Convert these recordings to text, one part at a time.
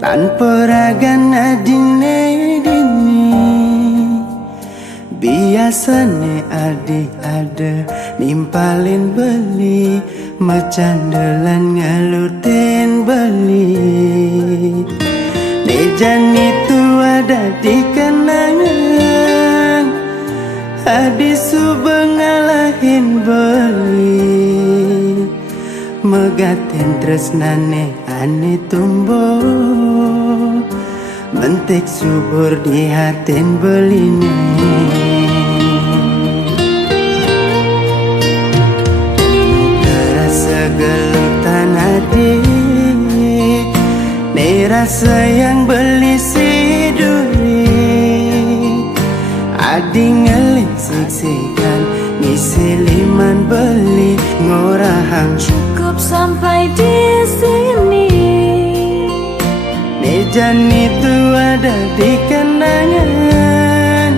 tanpa ragana dini. Biasane adi ada nimpalin beli, macandelan ngalutin beli. Nejan itu ada di kenangan, adi subengalahin beli. Megatin tresnane ane tumbuh, mentik subur di hatin beline. Terasa gelutan hati, nih rasa yang beli si duri. Adi ngelik siksikan, ngisi liman beli ngorahang. Cukup sampai di sini. Nejan itu ada di kenangan,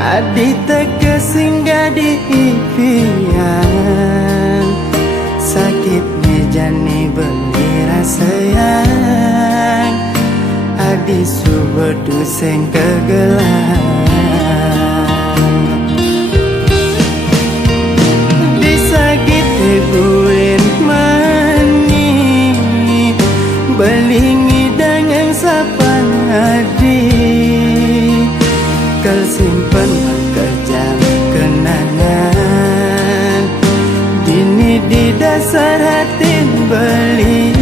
adi teka singgah di impian. Sakit nejani beli rasayang, adi subedu seng kegelan. Disakit buin mani, belingi dengan sapan adi. Kal simpen kejam kenangan, dini di dasar hati beli.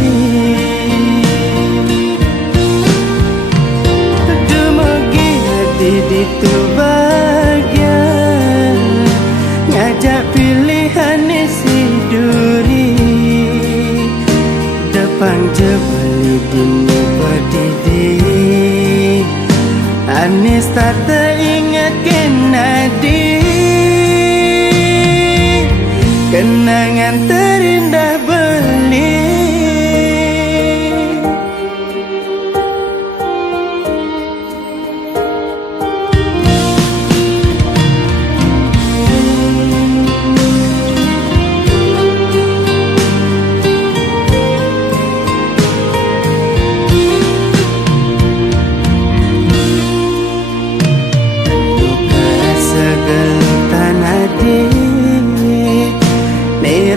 Dumugi hati di tu bagian, ngajak pilihan isi duri. Depan je beli dini berdiri, Anis tak teringat kenadi. Kenangan terindah beli.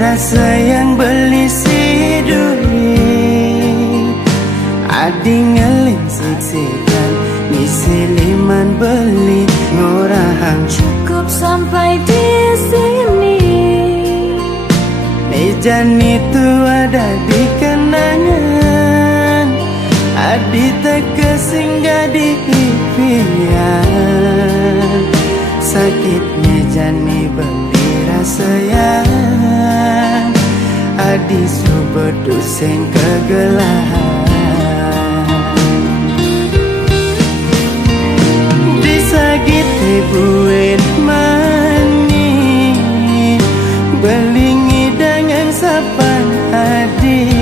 Rasa yang beli si duri, adi ngeling siksikan, ngisi liman beli ngorahang. Cukup sampai di sini. Nejan itu ada di kenangan, adi teka singgah di impian. Sakit nejani beli rasayang, adi subedu seng kegelahan. Disagit buin mani, belingi dengan sapan adi.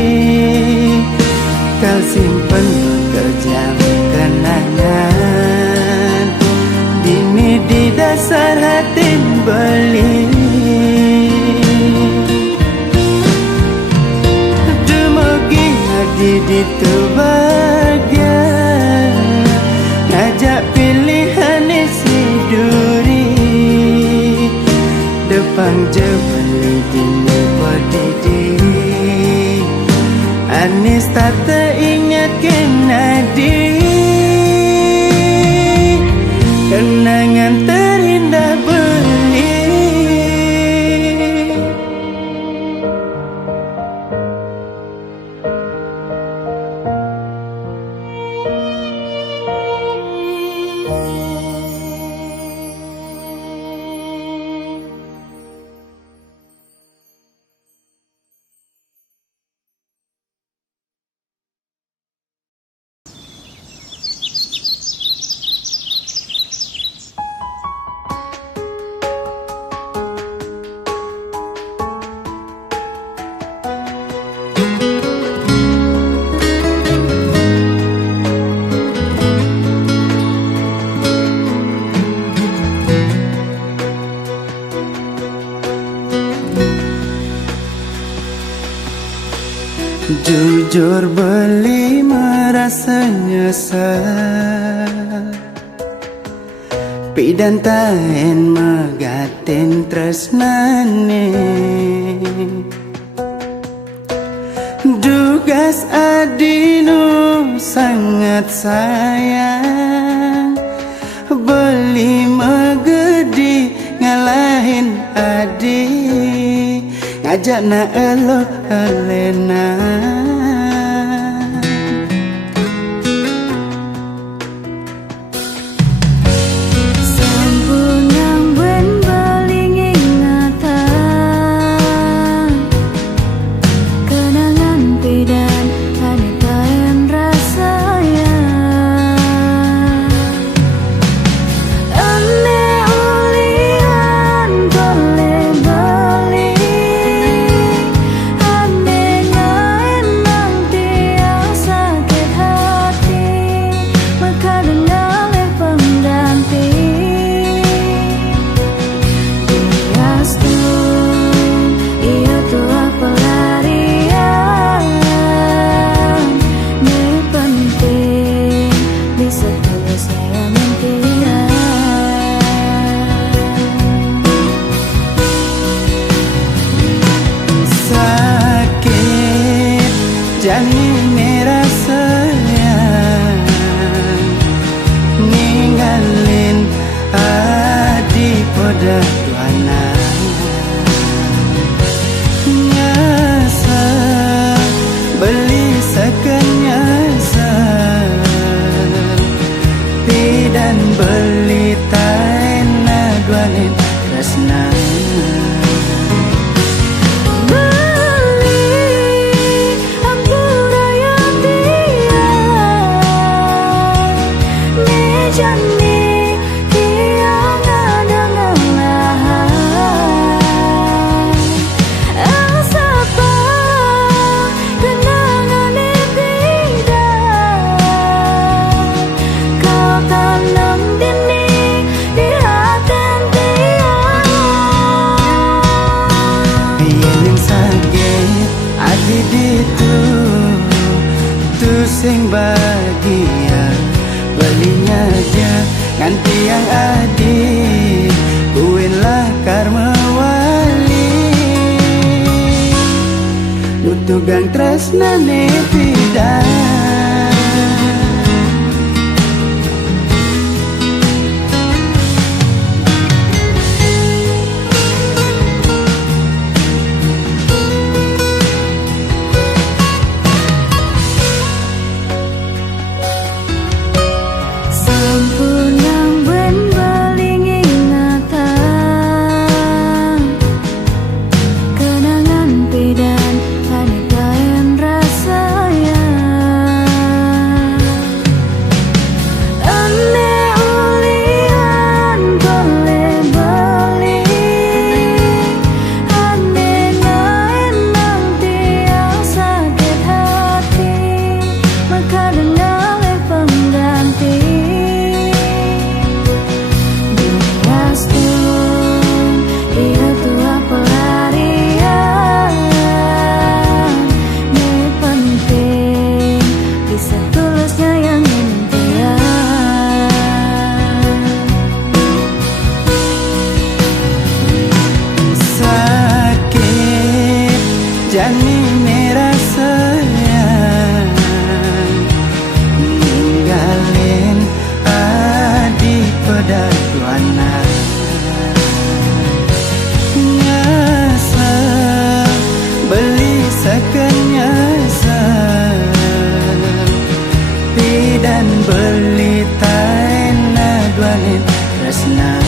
Kal simpen kejam kenangan, dini di dasar hati beli. Dumugi hati di tu bagian, ngajak pilihan isi duri. Depan je beli dini berdiri, Anis tak teringat kenadi. Kenangan terindah beli. Jujur beli merasa nyesal, pidan taen megaten tresnane. Dugas adinu sangat sayang, beli megedi ngalahin adi, ngajak na elo elena. Jani merasa sayang, ninggalin adik pada tuana. Nyasa beli sekenyasa, pidan beli taena duanin tresna. Sing bahagia belinya aja nganti yang adik kuinlah karma wali nutugang tresnane pidan. Jani merasa sayang, ninggalin adik pada tuana. Nyasa beli sekenyasa, pidan beli taena duanin tresna.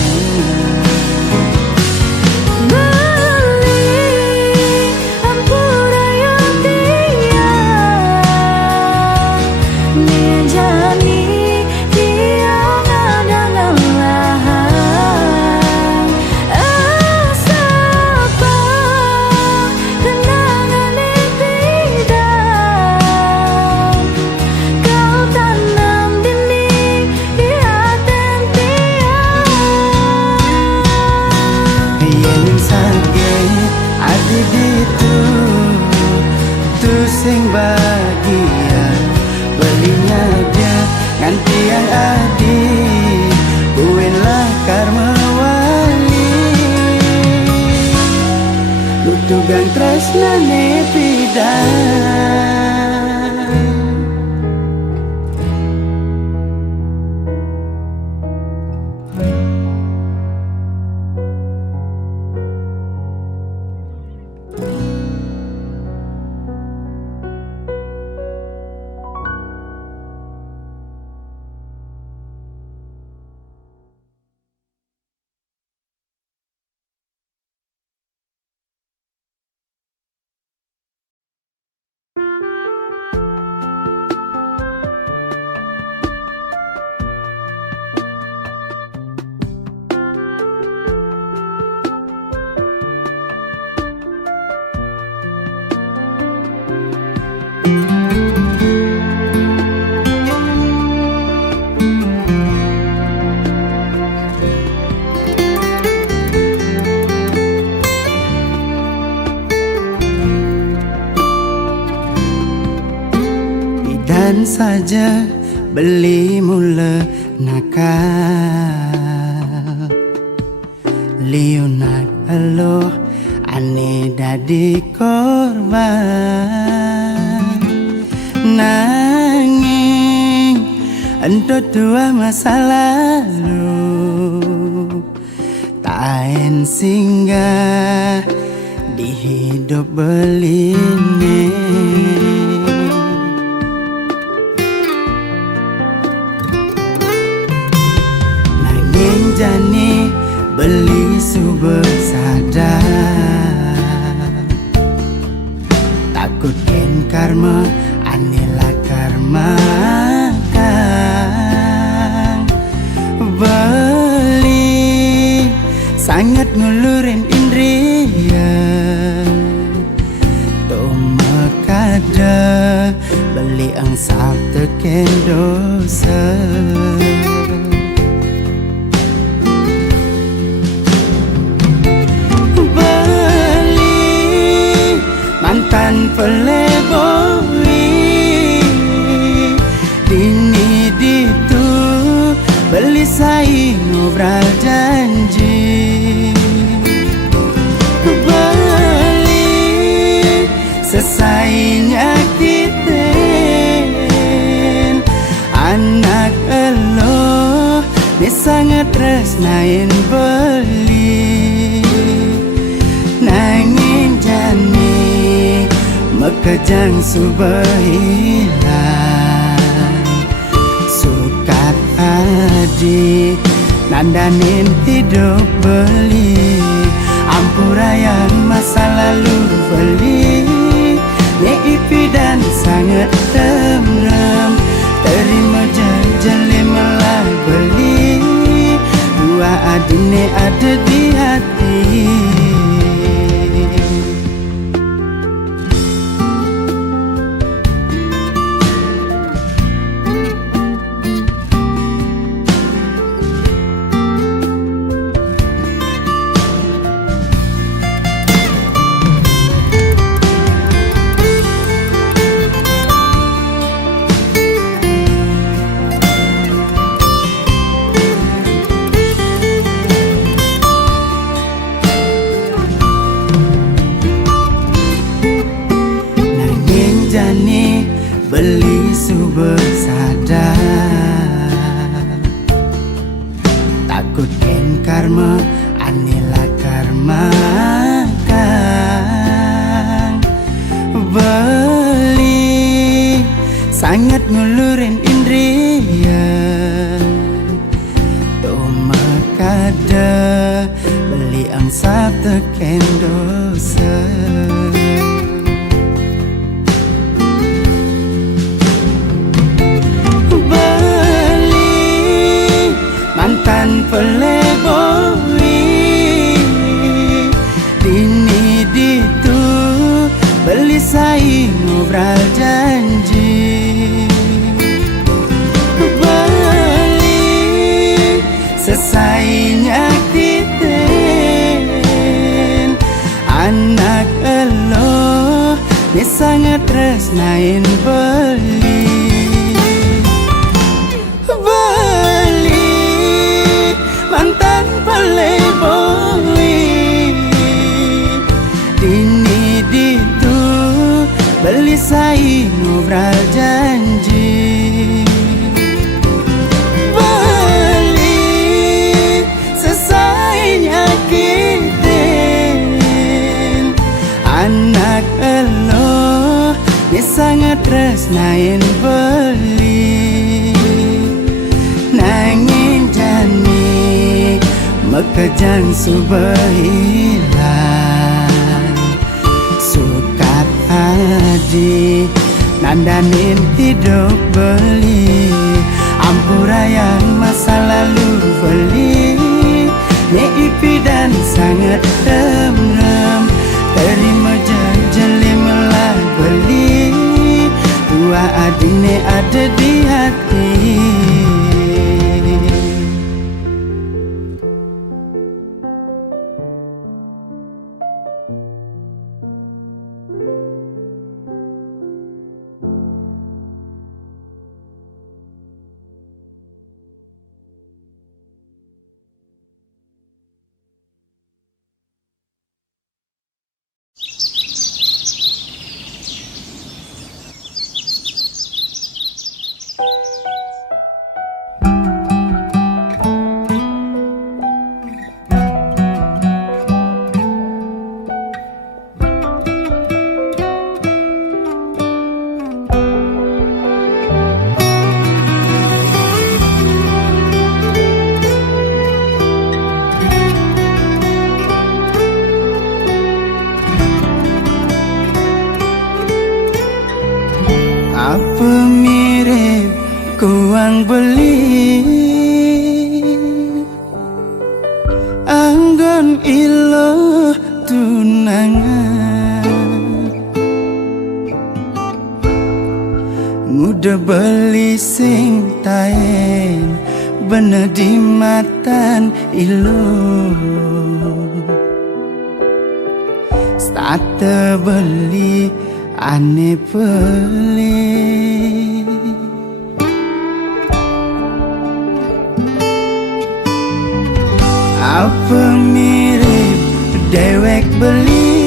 Sing bahagia nganti yang adi buenlah karma wali nutugang tresnane pidan. Dan saja beli mula nakal liunak aloh ane dadi korban nanging ento tua masa lalu taen singgah di hidup beline. Jani beli suber sadar takut ken karma anila karma kang beli sangat ngulurin indria toma kada beli ang sabte ken dosa. Mantan playboy dini ditu beli saing ngobrol janji beli selesai nyakitin anak elo ni sangat tresnain beli nanging jani mekejang subahilan sukat adi nandanin hidup beli ampura yang masa lalu beli neipi dan sangat remrem terima jeli melah beli dua adine ada di hati. Jani beli suber sadar takut ken karma anila karma kang beli sangat ngulurin indria toma kada beli ang sabte ken dosa. Mantan playboy dini ditu beli saing ngobrol janji beli selesai nyakitin anak elo ni sangat tresnain beli tresnain beli nangin jani mekejang subahilan sukat adi nandanin hidup beli ampurayan masa lalu beli nyipi dan sangat remrem terima jeli melah beli dua adine ada di hati. Apa mirip kuang beli anggon ilo tunangan muda beli sing taen bener di matan ilo start beli ane pelik apa mirip dewek beli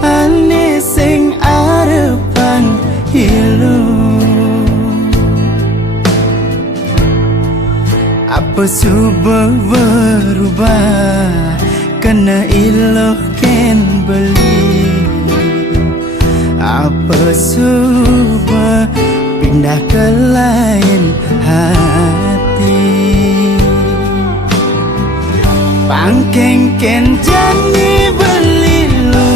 ane sing arepan hilu apa subuh berubah kena iloh ken beli apa subuh pindah ke lain hati pangkeng ken jani beli lo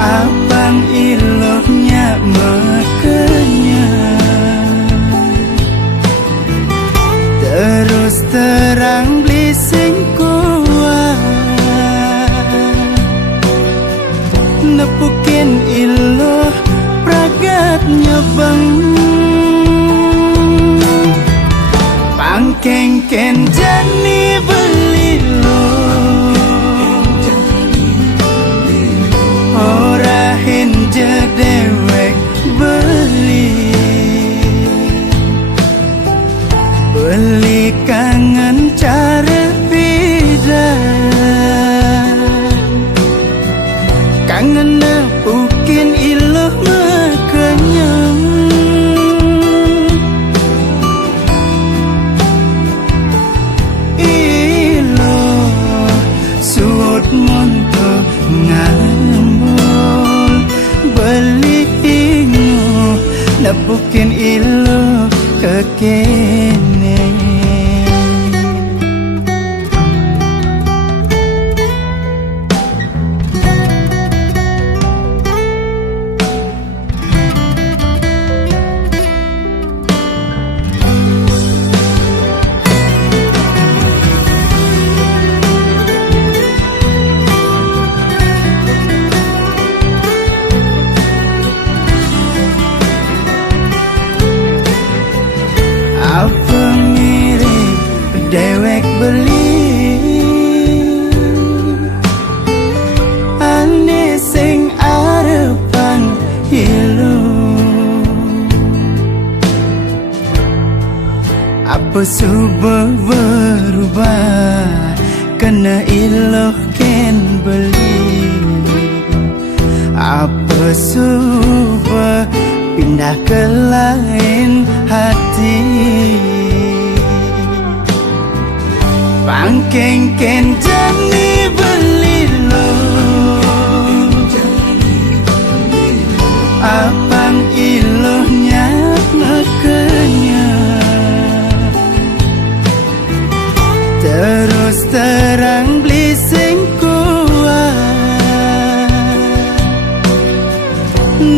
abang ilohnya makanya terus terang beli sing kuat nepukin iloh pragat nyebeng pangkeng ken jani beli lo ora hinje dewek beli beli kangen cara bidan kangen nepukin iloh makanyang iloh suut monto ngambul beli ingo nepukin iloh kekene apa mirip dewek beli ane sing arepan hilu apa subuh berubah kena iloh ken beli apa subuh pindah ke lain hati pangkeng ken jani beli lo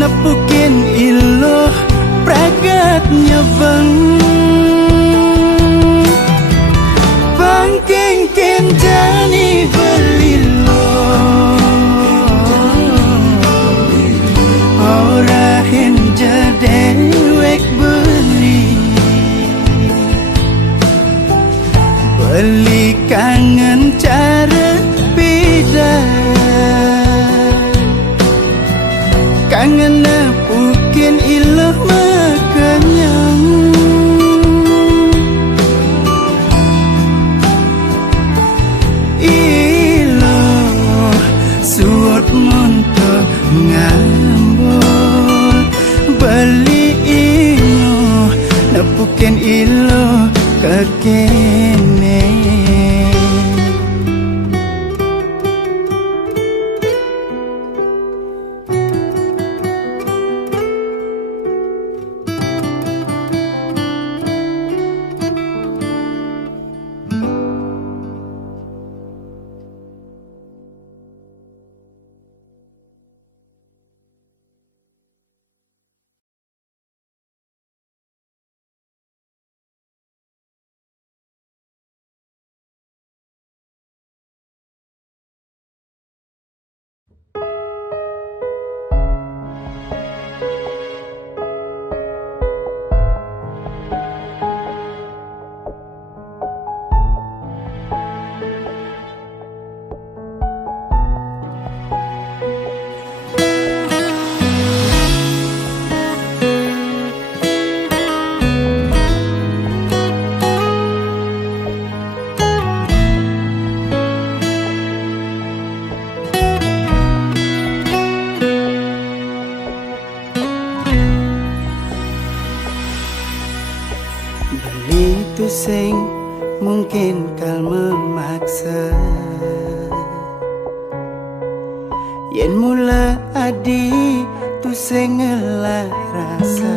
nepukin ilo pragatnya bang bangking kenjani belilo orahin jadewek beli kangen cara beda kangen nepukin iloh makanyang iloh suot monto ngambul beli iloh nepukin iloh kekene itu sing mungkin kal memaksa yen mula adi tu sing ngelah rasa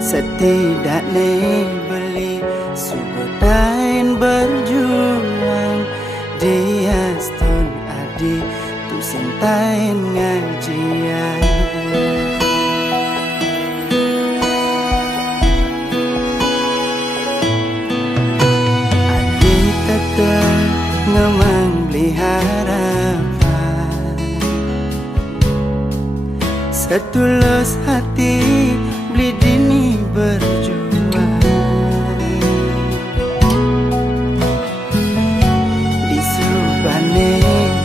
setidaknya beli subutain berjuang dia stun adi tu sintain ngajian ngemang beli harapan setulus hati beli dini berjuang disubane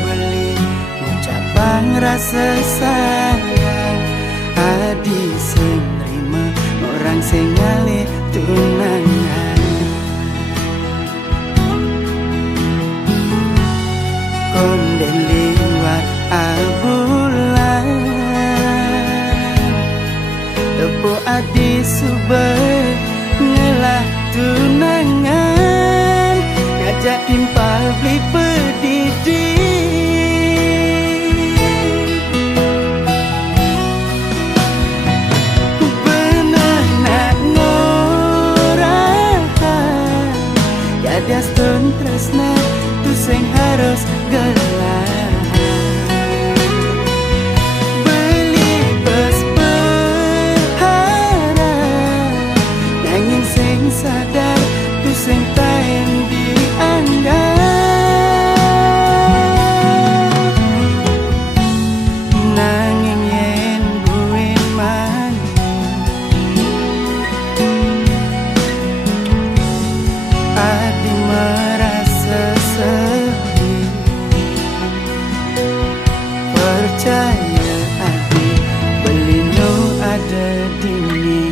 beli ucapan rasa sayang adi sing nerima orang sing ngalih tunangan konden liwat abulan tepo adi subet ngelah tunangan ngajak timpal beli pedidik benar nak ngorahan yada stun tresna tu sing harus gelah beli bes berharap nanging sing sadar tu sing taen dianggap nanging yen buin man adi merasa sedih percaya adi belino ada dini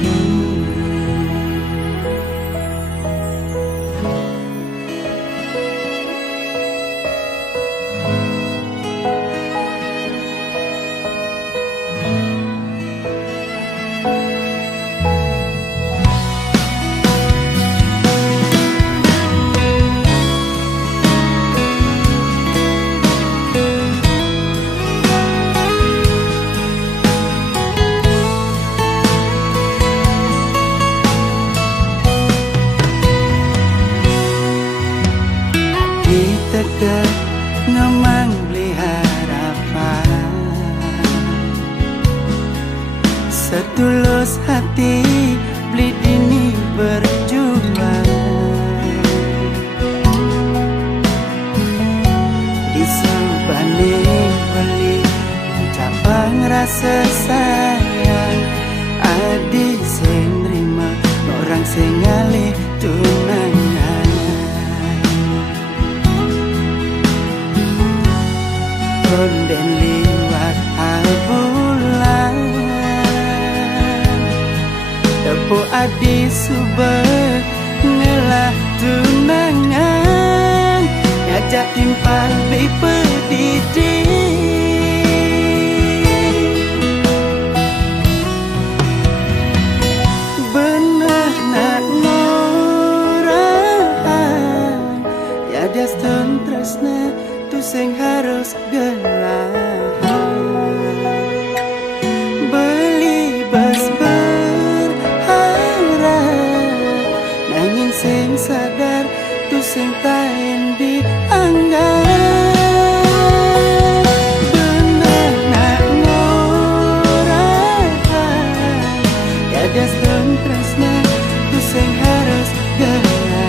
kita ngemang beli tulus hati beli dini berjuang. Disubane beli ucapan rasa sayang. Adi sing nerima orang sing ngalih tunangan. Onden liwat bulan Tepo adi subek ngelah tunangan. Ngajak timpal be pedidi. Bener nak norahan ya dia stun tresna tu sing harus gelahan. Beli bas berharap nanging sing sadar tu sing tain dianggap. Bener nak norahan ya dia stun tresna tu sing harus gelahan.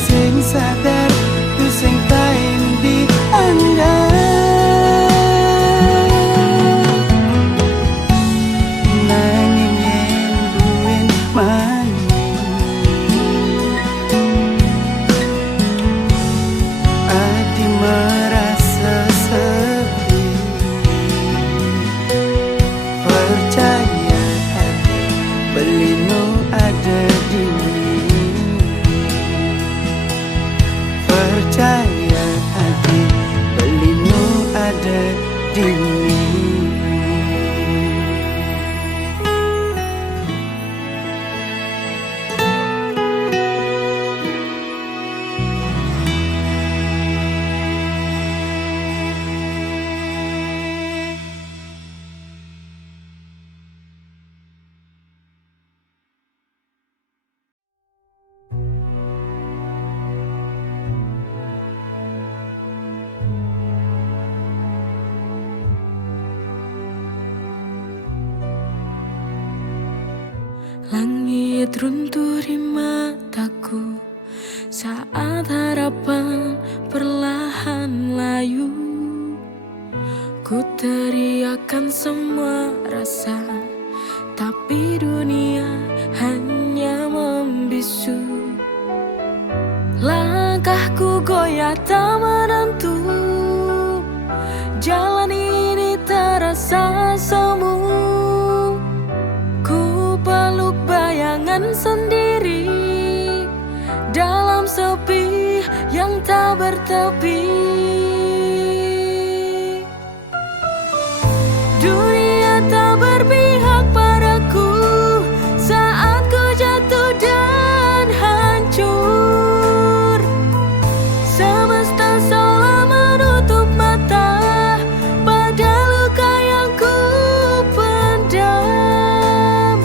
Sing sadar tu sing tain dianggap. Nanging yen buin maning adi merasa sedih. Percaya hati belinu ada di percaya hati belimu ada di sini. Langit runtuh di mataku saat harapan perlahan layu. Ku teriakan semua rasa, tapi dunia hanya membisu. Langkahku goyah tak menentu, jalan ini terasa semu. Peluk bayangan sendiri dalam sepi yang tak bertepi. Dunia tak berpihak padaku saat ku jatuh dan hancur. Semesta seolah menutup mata pada luka yang ku pendam.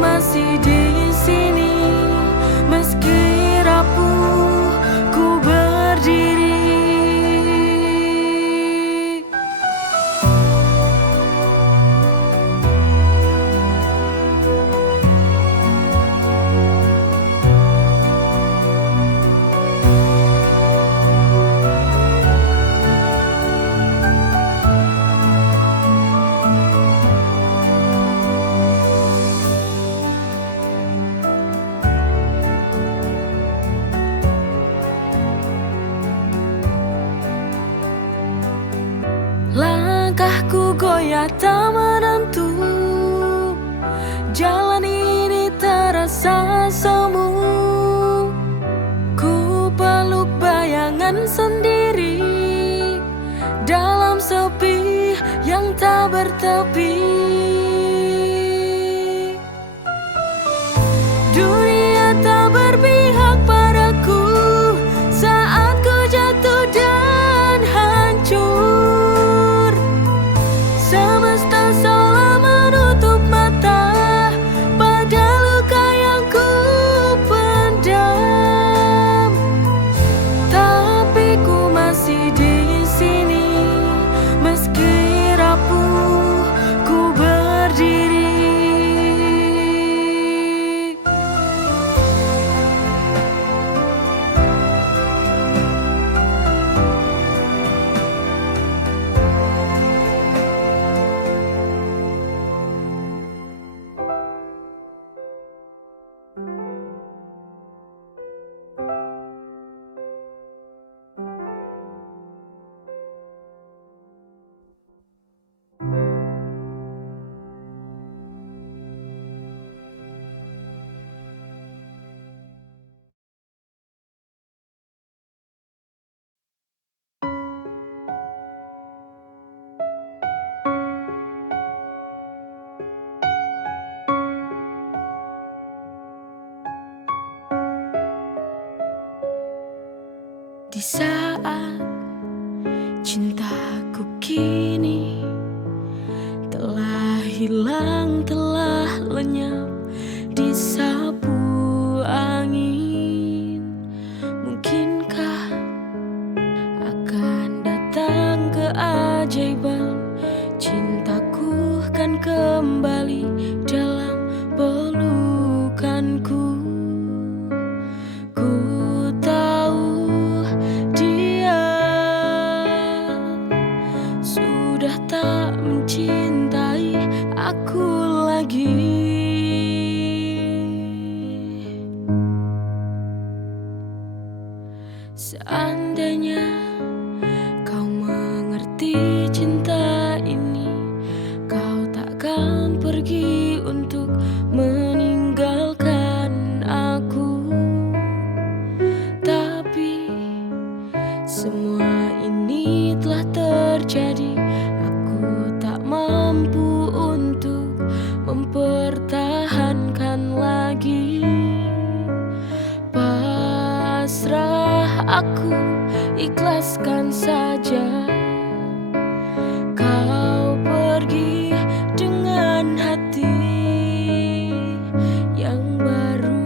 Masih di sini meski rapuh ku berdiri. Langkahku goyah tak menentu, jalan ini terasa semu. Ku peluk bayangan sendiri dalam sepi yang tak bertepi. Dunia tak berpihak padaku saat ku jatuh dan hancur. Semesta seolah menutup mata pada luka yang ku pendam. Di saat cintaku kini telah hilang, telah lenyap di sapu angin, mungkinkah akan datang keajaiban? Cintaku kan kembali dalam pelukanku. Ku tahu dia sudah tak mencintai aku lagi. Seandainya kau mengerti cinta ini, kau takkan pergi untuk meninggalkan aku. Tapi semua ini telah terjadi, aku tak mampu untuk mempertahankan lagi. Pasrah, aku ikhlaskan saja. Kau pergi dengan hati yang baru.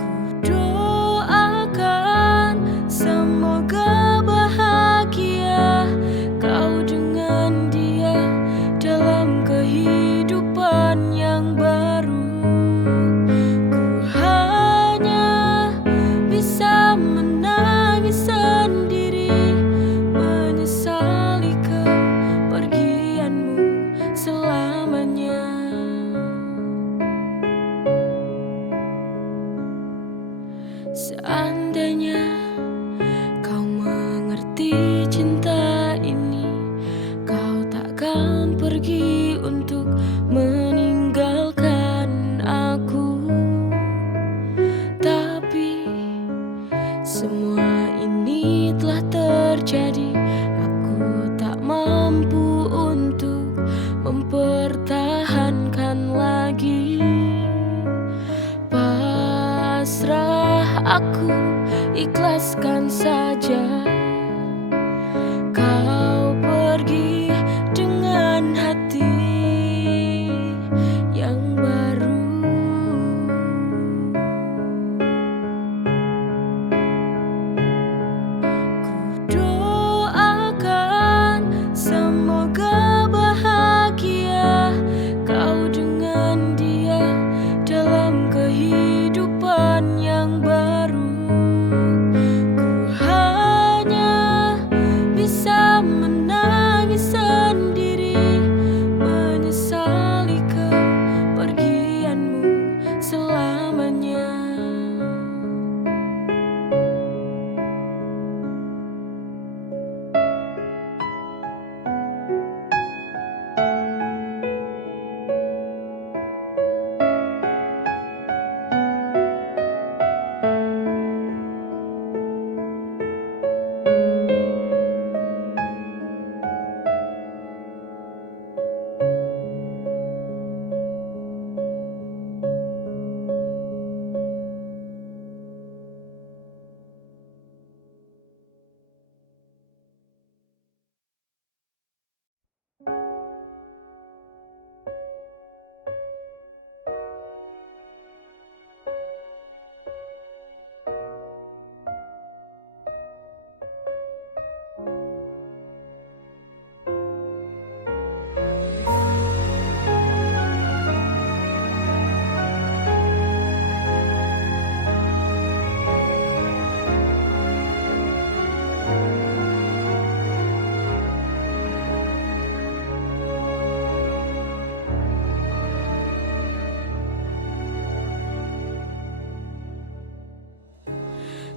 Ku doakan semoga bahagia kau dengan dia dalam kehidupan yang baru. Ku hanya bisa menangis sendiri, menyesali kepergianmu selamanya. Seandainya kau mengerti cinta ini, kau takkan pergi untuk meninggalkan aku. Tapi semua ini telah terjadi, aku tak mampu untuk mempertahankan lagi. Pasrah, aku ikhlaskan saja. Kau pergi dengan hati yang baru. Ku doakan semoga bahagia kau dengan dia dalam kehidupan yang baru. Ku hanya bisa menangis sendiri, menyesali kepergianmu selamanya.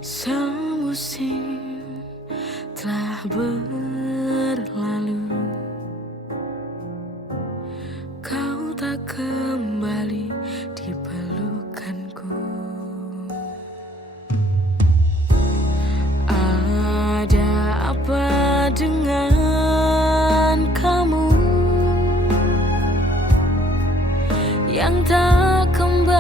Semusim telah berlalu, kau tak kembali di pelukanku. Ada apa dengan kamu yang tak kembali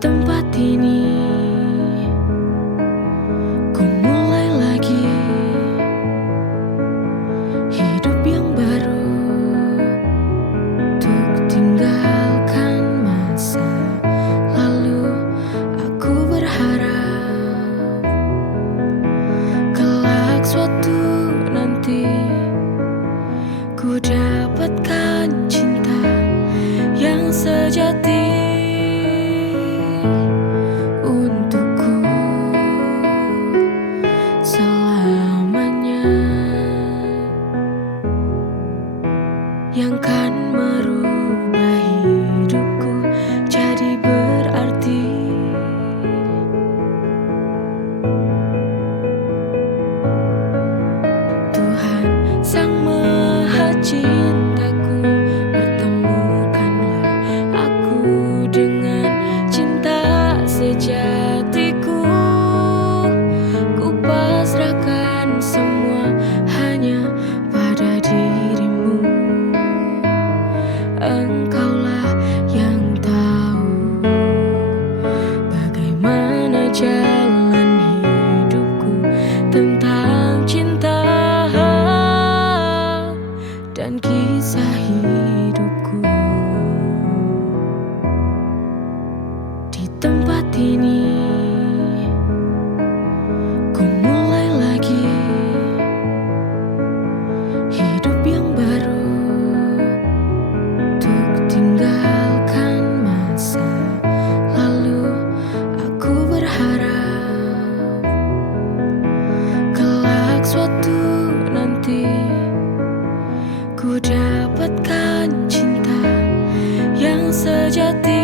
tempat ini ku mulai lagi hidup yang baru, untuk tinggalkan masa lalu. Aku berharap kelak suatu nanti ku dapatkan cinta yang sejati untukku selamanya, yang kan merubah hidupku jadi berarti. Tuhan Sang Maha Cintaku, pertemukanlah aku dengan cinta sejatiku. Ku pasrahkan semua hanya pada dirimu. Engkaulah yang tahu bagaimana jalan hidupku tentang cinta dan kisah hidupku. Di tempat ini ku mulai lagi hidup yang baru, untuk tinggalkan masa lalu. Aku berharap kelak suatu nanti ku dapatkan cinta yang sejati